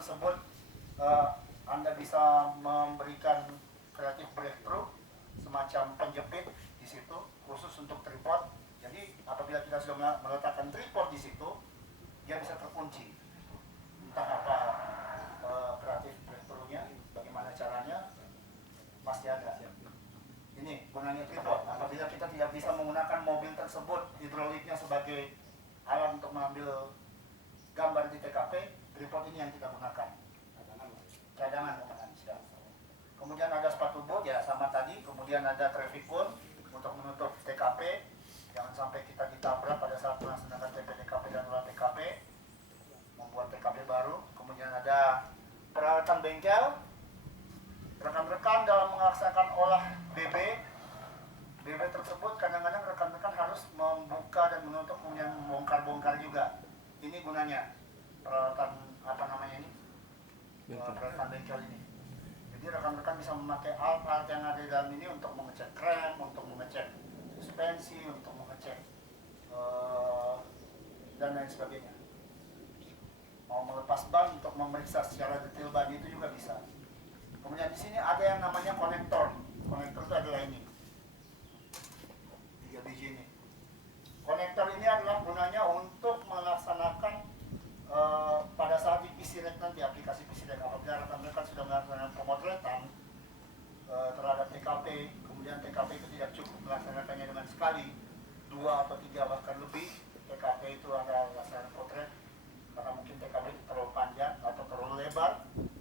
tersebut Anda bisa memberikan kreatif breakthrough semacam penjepit di situ khusus untuk tripod. Jadi apabila kita sudah meletakkan tripod di situ, dia bisa terkunci. Entah apa kreatif breakthrough-nya, bagaimana caranya, pasti ada. Ini gunanya tripod. Apabila kita tidak bisa menggunakan mobil tersebut, hidroliknya sebagai alat untuk mengambil gambar di TKP, tripod ini yang kita gunakan. Cadangan. Kemudian ada sepatu boot ya sama tadi. Kemudian ada traffic cone untuk menutup TKP. Jangan sampai kita ditabrak pada saat melaksanakan TPDKP dan olah TKP, membuat TKP baru. Kemudian ada peralatan bengkel. Rekan-rekan dalam melaksanakan olah BB tersebut kadang-kadang rekan-rekan harus membuka dan menutup, kemudian membongkar-bongkar juga. Ini gunanya peralatan apa namanya ini? Peralatan bengkel ini. Jadi rekan-rekan bisa memakai alat-alat yang ada di dalam ini untuk mengecek rem, untuk mengecek suspensi, untuk mengecek dan lain sebagainya. Mau melepas ban untuk memeriksa secara detail ban itu juga bisa. Kemudian di sini ada yang namanya konektor. Konektor itu adalah ini. 3 biji ini. Konektor ini adalah gunanya untuk melaksanakan pada saat di PC Rec nanti, aplikasi PC Rec. Apabila rekan-rekan sudah melaksanakan pemotretan terhadap TKP, kemudian TKP itu tidak cukup melaksanakannya dengan sekali, 2 atau 3 bahkan lebih. TKP itu ada laksanakan potret karena mungkin TKP itu terlalu panjang atau terlalu lebar.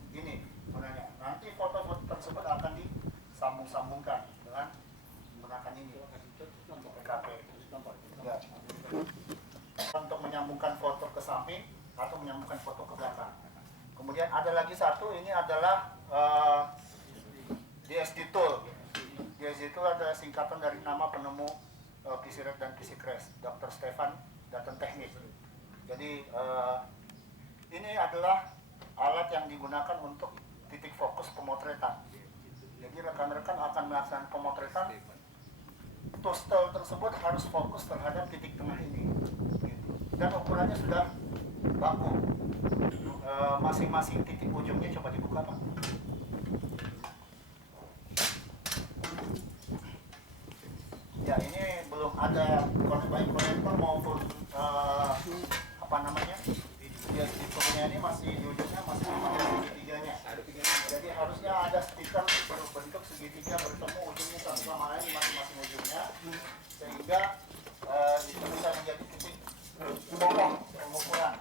Ini gunanya. Nanti foto-foto tersebut akan disambung-sambungkan dengan menggunakan ini TKP. Ya. Untuk menyambungkan foto ke samping atau menyambungkan foto ke belakang. Kemudian ada lagi satu, ini adalah DSD Tool. DSD Tool adalah singkatan dari nama penemu PC Rec dan PC Crash, Dr. Stefan Datang Teknik. Jadi ini adalah alat yang digunakan untuk titik fokus pemotretan. Jadi rekan-rekan akan melaksanakan pemotretan, tool tersebut harus fokus terhadap titik tengah ini. Dan ukurannya sudah baku. Masing-masing titik ujungnya coba dibuka Pak. Ya ini belum ada baik konektor maupun apa namanya, dia stikernya ini masih di ujungnya masih segitiganya. Jadi harusnya ada stiker berbentuk segitiga bertemu ujungnya satu sama lain di masing-masing ujungnya, sehingga itu bisa menjadi titik pokok pengukuran.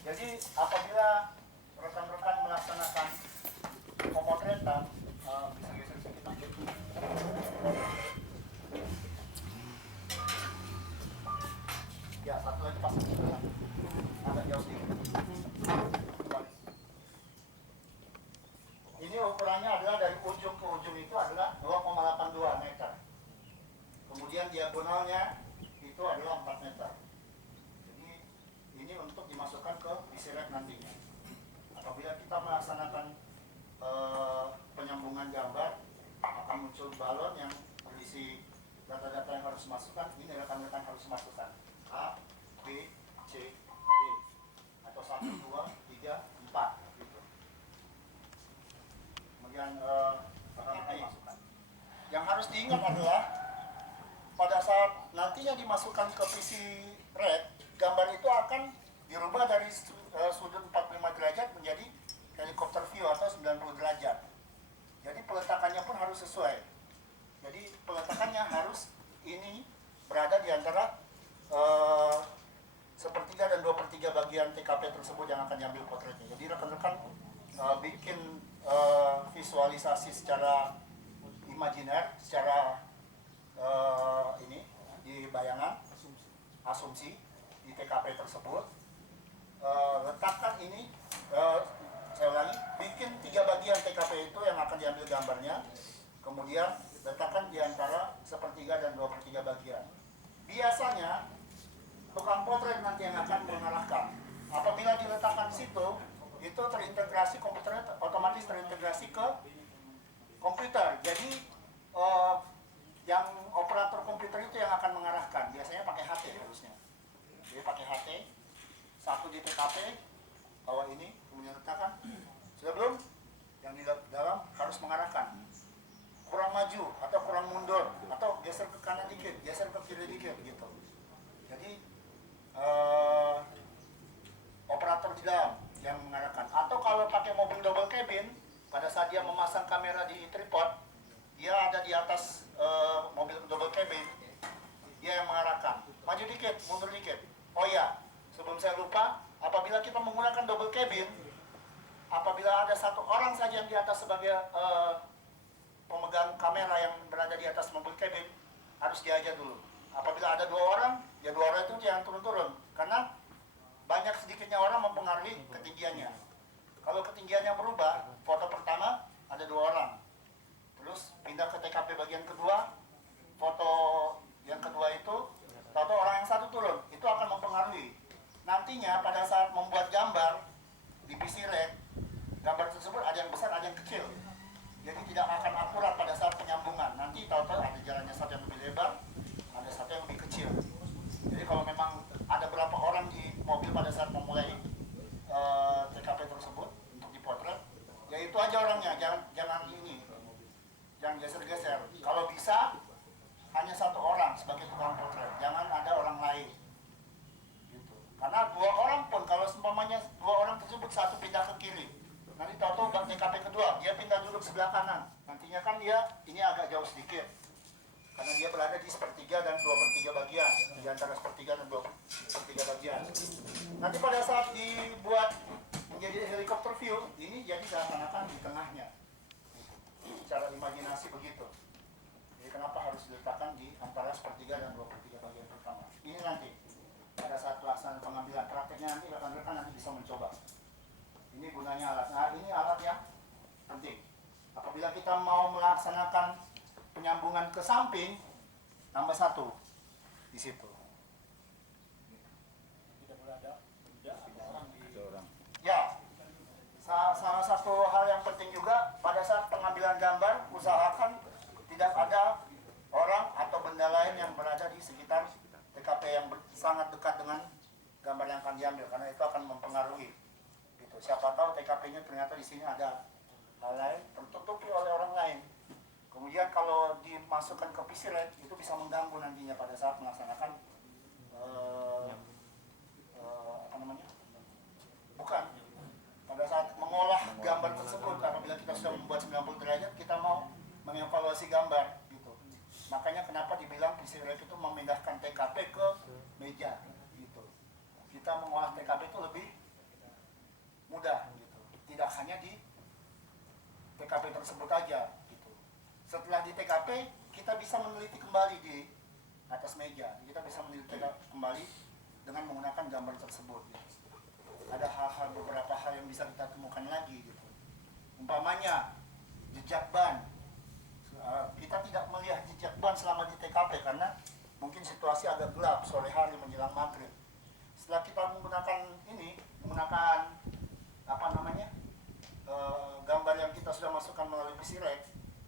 Jadi apabila rekan-rekan melaksanakan pemotretan, bisa geser sedikit. Ya, satu lagi pasang agak jauh sedikit. Ini ukurannya adalah dari ujung ke ujung itu adalah 2,82 meter. Kemudian diagonalnya itu adalah 4 meter. Jadi ini untuk dimasukkan ke PC Rec nantinya. Apabila kita melaksanakan penyambungan gambar, akan muncul balon yang berisi data-data yang harus dimasukkan. Ini rekan-rekan harus masukkan A, B, C, D, atau 1, 2, 3, 4 gitu. Kemudian masukkan. Yang harus diingat adalah pada saat nantinya dimasukkan ke PC Rec, gambar itu akan dirubah dari sudut 45 derajat menjadi helikopter view atau 90 derajat. Jadi peletakannya pun harus sesuai. Jadi peletakannya harus ini berada di antara sepertiga dan 2/3 bagian TKP tersebut yang akan diambil potretnya. Jadi rekan-rekan bikin visualisasi secara imajiner, secara ini di bayangan, asumsi di TKP tersebut. Letakkan ini, saya ulangi, bikin 3 bagian TKP itu yang akan diambil gambarnya. Kemudian letakkan di antara sepertiga dan 2/3 bagian. Biasanya tukang potret nanti yang akan mengarahkan. Apabila diletakkan di situ, itu terintegrasi komputernya, otomatis terintegrasi ke komputer. Jadi yang operator komputer itu yang akan mengarahkan. Biasanya pakai HT harusnya. Jadi pakai HT, satu di TKP, bawah ini, kemudian letakkan. Sudah belum? Yang di dalam harus mengarahkan. Kurang maju atau kurang mundur atau geser ke kanan dikit, geser ke kiri dikit gitu. Jadi operator di dalam yang mengarahkan. Atau kalau pakai mobil double cabin, pada saat dia memasang kamera di tripod, dia ada di atas mobil double cabin, dia yang mengarahkan. Maju dikit, mundur dikit. Oh ya, sebelum saya lupa, apabila kita menggunakan double cabin, apabila ada satu orang saja yang di atas sebagai pemegang kamera yang berada di atas mobil cabin, harus diajar dulu. Apabila ada 2 orang, ya 2 orang itu jangan turun-turun, karena banyak sedikitnya orang mempengaruhi ketinggiannya. Kalau ketinggiannya berubah, foto pertama ada 2 orang, terus pindah ke TKP bagian kedua, foto yang kedua itu, tahu orang yang satu turun, itu akan mempengaruhi. Nantinya pada saat membuat gambar di PC Red, gambar tersebut ada yang besar, ada yang kecil. Jadi tidak akan akurat pada saat penyambungan. Nanti tahu-tahu ada jalannya satu yang lebih lebar, ada satu yang lebih kecil. Jadi kalau memang ada berapa orang di mobil pada saat memulai TKP tersebut untuk dipotret, ya itu aja orangnya, jangan ini, jangan geser-geser. Kalau bisa hanya 1 orang sebagai tukang potret, jangan ada orang lain. Gitu. Karena 2 orang pun kalau seumpamanya 2 orang tersebut satu pindah ke kiri, nanti tahu-tahu TKP kedua dia pindah duduk sebelah kanan, nantinya kan dia ini agak jauh sedikit karena dia berada di 1/3 dan 2/3 bagian, di antara 1/3 dan 2/3 bagian. Nanti pada saat dibuat menjadi helikopter view, ini jadi seakan-akan di tengahnya, secara imajinasi begitu. Jadi kenapa harus diletakkan di antara 1/3 dan 2/3 bagian pertama? Ini nanti pada saat pelaksanaan pengambilan prakteknya, nanti rekan-rekan nanti bisa mencoba. Ini gunanya alat. Nah, ini alat yang penting. Apabila kita mau melaksanakan penyambungan ke samping, tambah 1 di situ. Tidak boleh ada orang di. Ya, salah satu hal yang penting juga pada saat pengambilan gambar, usahakan tidak ada orang atau benda lain yang berada di sekitar TKP yang sangat dekat dengan gambar yang akan diambil, karena itu akan mempengaruhi. Gitu. Siapa tahu TKP-nya ternyata di sini ada hal lain tertutupi oleh orang lain. Kemudian kalau dimasukkan ke PC Red, itu bisa mengganggu nantinya pada saat melaksanakan apa namanya? Bukan. Pada saat mengolah gambar tersebut, apabila kita sudah membuat 90 derajat, kita mau mengevaluasi gambar gitu. Makanya kenapa dibilang PC Red itu memindahkan TKP ke meja gitu. Kita mengolah TKP itu lebih mudah gitu. Tidak hanya di TKP tersebut aja gitu. Setelah di TKP, kita bisa meneliti kembali di atas meja. Kita bisa meneliti kembali dengan menggunakan gambar tersebut gitu. Ada hal-hal, beberapa hal yang bisa kita temukan lagi gitu. Umpamanya jejak ban. Kita tidak melihat jejak ban selama di TKP karena mungkin situasi agak gelap, sore hari menjelang maghrib. Setelah kita menggunakan apa namanya, gambar yang kita sudah masukkan melalui PC Red,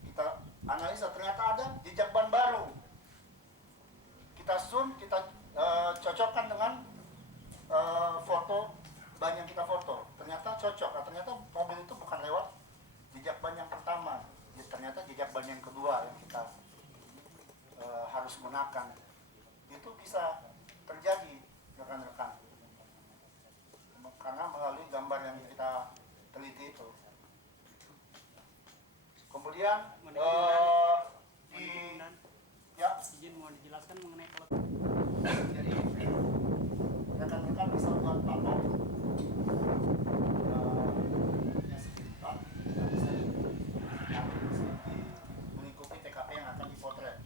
kita analisa, ternyata ada jejak ban baru. Kita zoom, kita cocokkan dengan foto ban yang kita foto. Ternyata cocok, ternyata mobil itu bukan lewat jejak ban yang pertama, ternyata jejak ban yang kedua yang kita harus gunakan. Itu bisa terjadi, rekan-rekan, karena melalui gambar yang kita teliti itu. Kemudian izin mau dijelaskan mengenai kalau jadi rekan-rekan bisa buat patok yang sekitar bisa mengikuti TKP yang akan dipotret.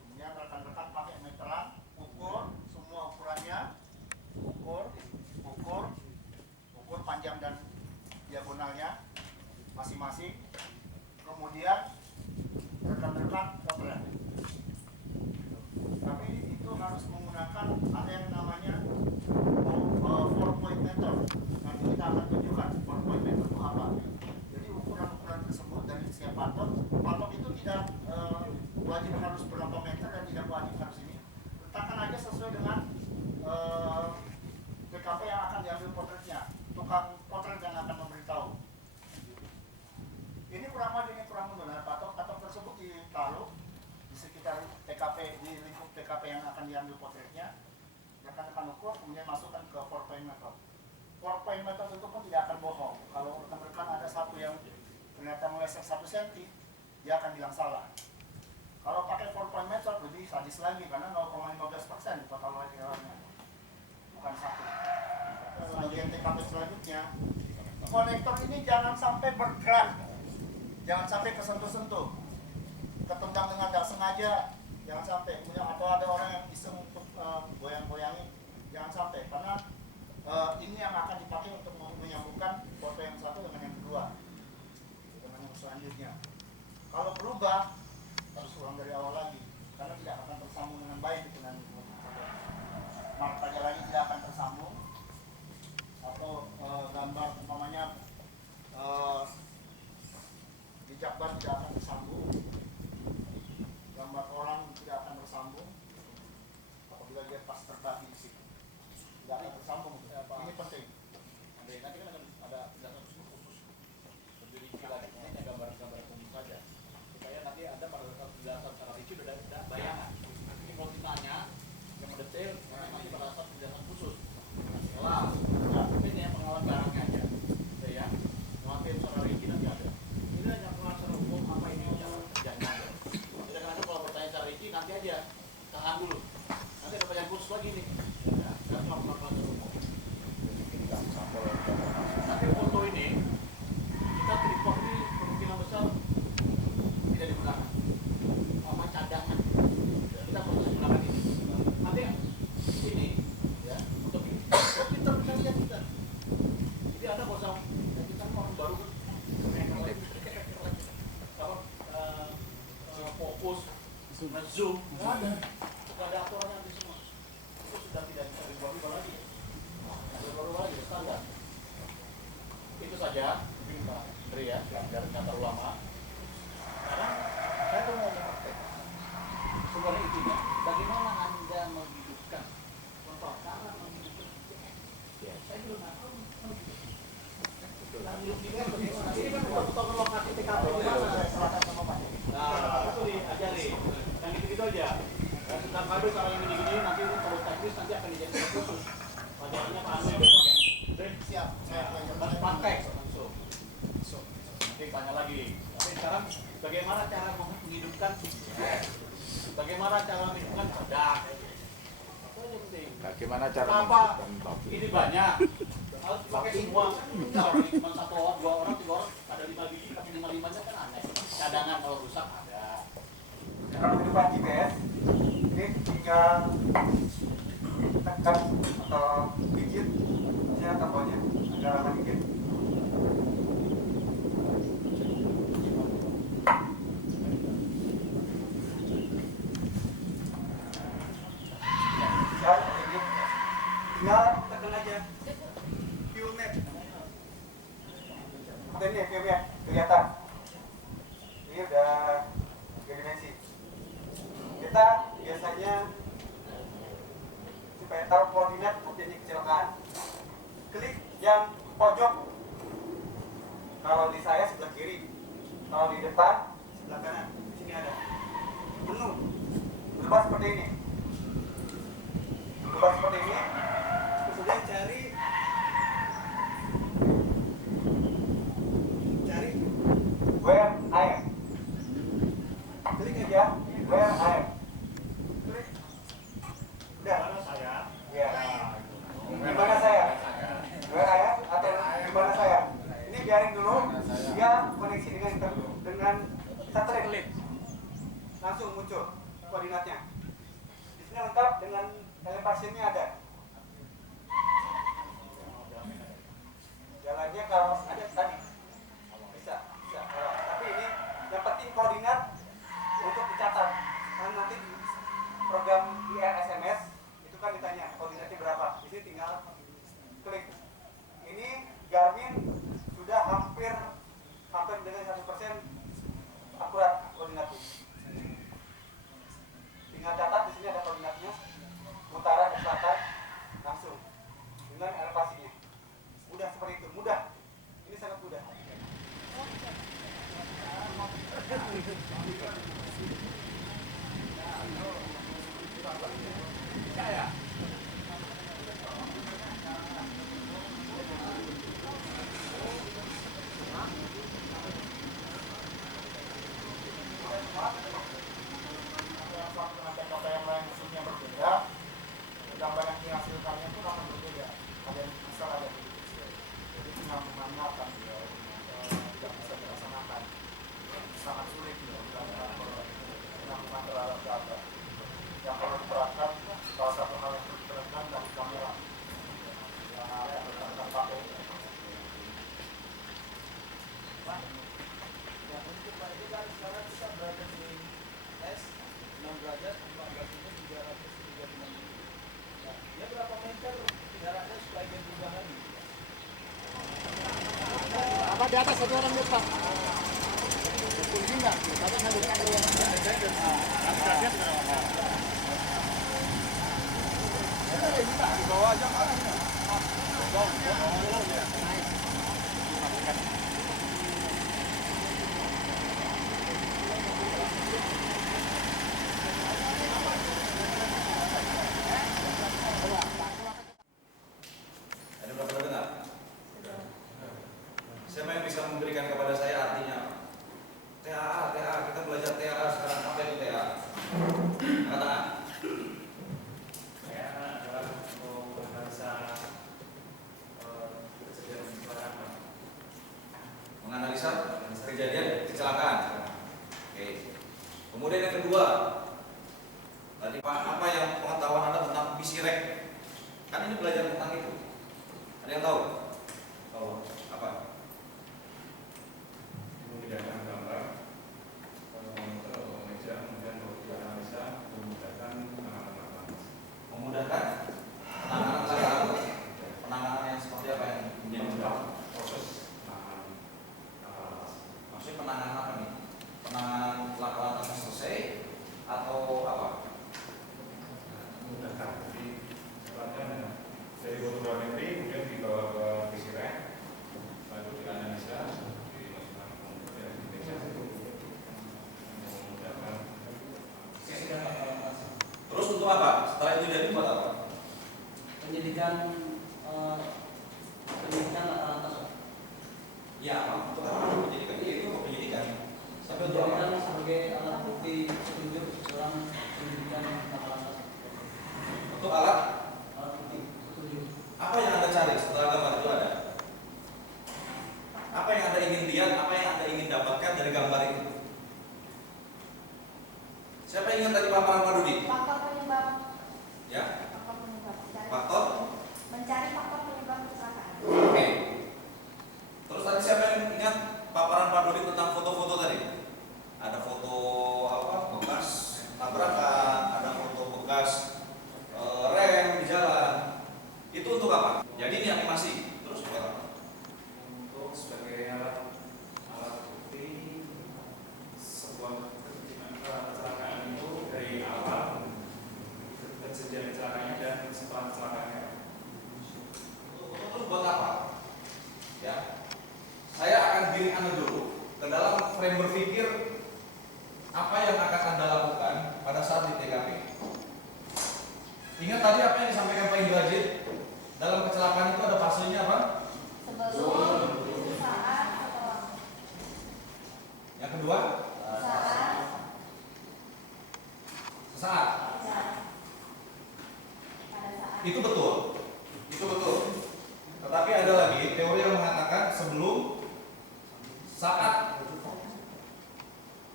Kemudian rekan-rekan pakai meteran, ukur semua ukurannya, ukur panjang dan diagonalnya masing-masing. Kemudian rekan-rekan potret. Tapi itu harus menggunakan ada yang namanya 4-point method. Nanti kita akan tunjukkan 4-point method itu apa. Jadi ukuran-ukuran tersebut dari setiap patok itu tidak wajib harus berapa meter dan tidak wajib harus ini. Letakkan aja sesuai dengan TKP yang akan diambil potretnya. Untuk tukang potret yang akan memberitahu. Ini kurang maju, ini kurang mundur. Nah, patok tersebut ditaruh di sekitar TKP, di lingkup TKP yang akan diambil potretnya. Dia akan ukur, kemudian masukkan ke 4-point method. 4-point method itu pun tidak akan bohong. Kalau rekan-rekan ada satu yang ternyata meleset 1 cm, dia akan bilang salah. Kalau pakai 4-point method lebih sadis lagi, karena 0,15% total white error-nya, bukan 1. Bagian TKP selanjutnya, konektor ini jangan sampai bergerak, jangan sampai kesentuh-sentuh, ketendang dengan tidak sengaja, jangan sampai. Kemudian atau ada orang yang iseng untuk goyang-goyangin, jangan sampai, karena ini yang akan dipakai untuk menyambungkan foto yang satu dengan yang kedua, dengan yang selanjutnya. Kalau berubah, harus ulang dari awal lagi, karena tidak akan tersambung dengan baik dengan marka jalannya tidak akan tersambung, atau gambar umpamanya jejak ban tidak akan tersambung, gambar orang tidak akan tersambung apabila dia pas terbagi di situ, tidak akan tersambung. Ini penting. Nanti kan ada penjelasan khusus lebih rinci lagi, hanya gambar-gambar umum saja, supaya nanti ada pada saat penjelasan secara rinci sudah ada bayangan. Ini kalau ditanya yang mendetail, nanti pada saat penjelasan khusus. Setelah mungkin yang pengalaman barangnya aja, ya, memakai secara rinci nanti ada. Ini hanya pengalaman secara umum apa ini yang kerjanya. Jadi kadang-kadang kalau bertanya secara rinci nanti aja tahan dulu. Nanti ada pertanyaan khusus lagi nih. Ya, nggak cuma pengalaman secara umum. Nanti foto ini kita tripod ini kemungkinan besar tidak digunakan, sama cadangan. Kita fokus menggunakan ini. Nanti ini ya untuk kita bisa lihat kita. Jadi ada bosam dan kita orang baru fokus ngezoom nggak ada aturan yang di semua. Itu sudah tidak bisa diubah lagi. Baru lagi standar. Itu saja mungkin Pak Andri ya, biar nggak terlalu lama. Sekarang saya tuh mau praktek. Sebenarnya intinya, bagaimana Anda menghidupkan? Contoh, cara menghidupkan ya, saya belum tahu menghidupkan. Ini kan foto lokasi TKP di mana? Selatan sama Pak. Nah, itu diajari. Yang gitu-gitu aja. Dan tentang kado cara yang gini-gini nanti kalau teknis nanti akan dijadikan khusus. Pelajarannya Pak Andri besok ya. Siap, saya Dan praktek langsung. Nanti tanya lagi. Tapi sekarang bagaimana cara menghidupkan bagaimana cara menghidupkan cadak? Itu yang penting. Bagaimana cara Apa? menghidupkan topi? Ini banyak. Harus pakai semua. Enggak, cuma 1 orang, 2 orang, 3 orang ada 5 biji, pakai 5-5-nya kan aneh. Cadangan kalau rusak ada. Cara menghidupkan GPS ini tinggal tekan atau pijit saja tombolnya agak lama dikit. Ya, tinggal tekan aja view map. Ini view map kelihatan. Ini udah 3 dimensi. Kita biasanya supaya tahu koordinat terjadi kecelakaan, klik yang pojok. Kalau di saya sebelah kiri, kalau di depan sebelah kanan. Di sini ada menu. Berubah seperti ini. Berubah seperti ini. Kemudian cari where I am. Klik aja where I am. Klik. Udah. Mana saya? Ya. Di mana saya? Where I am atau di mana saya? Ini biarin dulu. Dia koneksi dengan satelit. Langsung muncul koordinatnya. Di sini lengkap dengan elevasinya ada. bisa ada di X-ray. Jadi penyambungannya akan tidak bisa dilaksanakan. Sangat sulit dilakukan penyambungan terhadap data. Yang perlu diperhatikan salah satu hal yang perlu diperhatikan dari kamera yang akan pakai. Ya, untuk Pak ini kan sekarang kita berada di S 6 derajat, 14 menit, 335 menit. Nah, dia berapa meter jaraknya supaya dia berubah lagi? Apa di atas satu orang Pak? Kunci enggak? Tapi sambil di bawah aja kan. Ada berapa dengar? Siapa yang bisa memberikan kepada saya artinya? TAA, kita belajar TAA sekarang. Apa itu TAA? Angkat tangan. Saya adalah untuk analisa kejadian kecelakaan. Menganalisa kejadian kecelakaan. Oke. Kemudian yang kedua, tadi apa yang pengetahuan Anda tentang PCREC? Kan ini belajar tentang itu. Ada yang tahu? Tahu Apa? memindahkan gambar komputer atau meja, kemudian dianalisa memudahkan penanganan laka. Memudahkan penanganan laka. Penanganan yang seperti apa yang Memudahkan proses penanganan laka. maksudnya penanganan apa nih? Penanganan laka lantas selesai atau apa? Memudahkan. Jadi setelahnya dari fotogrametri kemudian dibawa ke PCREC, lalu dianalisa, dimasukkan ke komputer dan diperiksa memudahkan. Terus untuk apa? Setelah itu jadi buat apa? Penyidikan atas Ya, untuk apa? Penyidikan. Iya, itu apa penyidikan? Tapi untuk apa? dijadikan sebagai alat bukti petunjuk dalam penyidikan atas Untuk alat alat bukti petunjuk. apa yang Anda cari setelah gambar itu ada? Apa yang Anda ingin lihat? Apa yang Anda ingin dapatkan dari gambar itu? Siapa yang ingat tadi paparan Pak Dudi? Faktor penyebab. Ya, Faktor penyebab. faktor. Mencari faktor penyebab kecelakaan. Oke. Terus tadi siapa yang ingat paparan Pak Dodi tentang foto-foto tadi? Ada foto apa? Bekas tabrakan, ada foto bekas rem di jalan. Itu untuk apa? Jadi ini animasi. Terus buat apa? Untuk sebagai alat bukti sebuah kecelakaan itu dari awal kejadian kecelakaannya dan setelah kecelakaannya. Untuk buat apa? Ya, saya akan giring Anda dulu ke dalam frame berpikir apa yang akan Anda lakukan pada saat di TKP. Ingat tadi apa yang disampaikan Pak Indrajit? Dalam kecelakaan itu ada fasenya apa? Sebelum, saat, setelah. Yang kedua, Saat, sesaat. saat. Pada saat. Itu betul. Itu betul. Tetapi ada lagi teori yang mengatakan sebelum, saat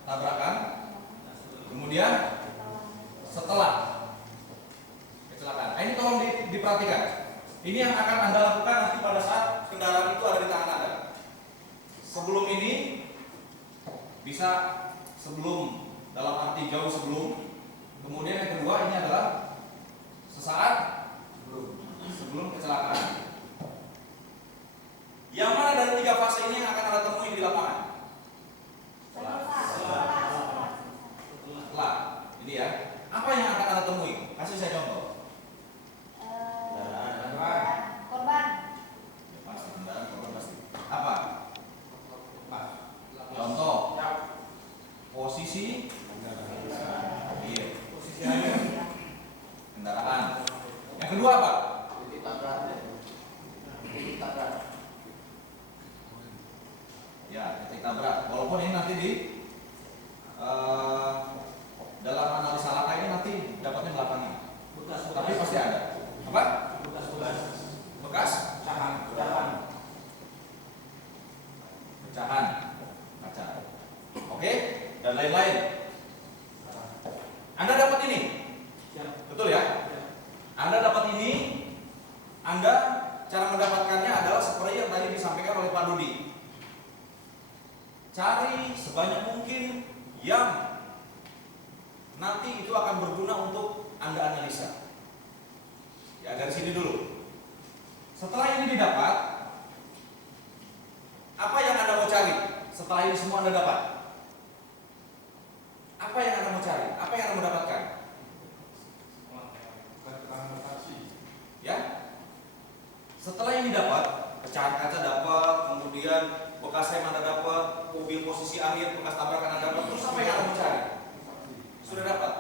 tabrakan, kemudian setelah kecelakaan. Nah, ini tolong diperhatikan. Ini yang akan Anda lakukan nanti pada saat kendaraan itu ada di tangan Anda. Sebelum ini bisa sebelum, dalam arti jauh sebelum. Kemudian yang kedua ini adalah sesaat sebelum kecelakaan. Yang mana dari tiga fase ini yang akan Anda temui di lapangan? Setelah. Ini ya. Apa yang akan Anda temui? Kasih saya contoh. Korban. Pasti kendaraan korban pasti. Apa? Contoh. Posisi. Iya. Kendaraan. Yang kedua apa? Ya, titik tabrak. Walaupun ini nanti di dalam analisa laka ini nanti dapatnya belakangnya. Tapi pasti ada. Apa? Bekas pecahan kaca. Oke, dan lain-lain. Anda dapat ini, betul ya? Anda dapat ini, Anda cara mendapatkannya adalah seperti yang tadi disampaikan oleh Pak Dodi. Cari sebanyak mungkin yang nanti itu akan berguna untuk Anda analisa. Ya, dari sini dulu. Setelah ini didapat, apa yang Anda mau cari? Setelah ini semua Anda dapat, apa yang Anda mau cari? Apa yang Anda mau dapatkan? Ya. Setelah ini dapat, pecahan kaca dapat, kemudian bekas rem Anda dapat, mobil posisi akhir, bekas tabrakan Anda dapat, terus apa yang Anda mau cari? Sudah dapat.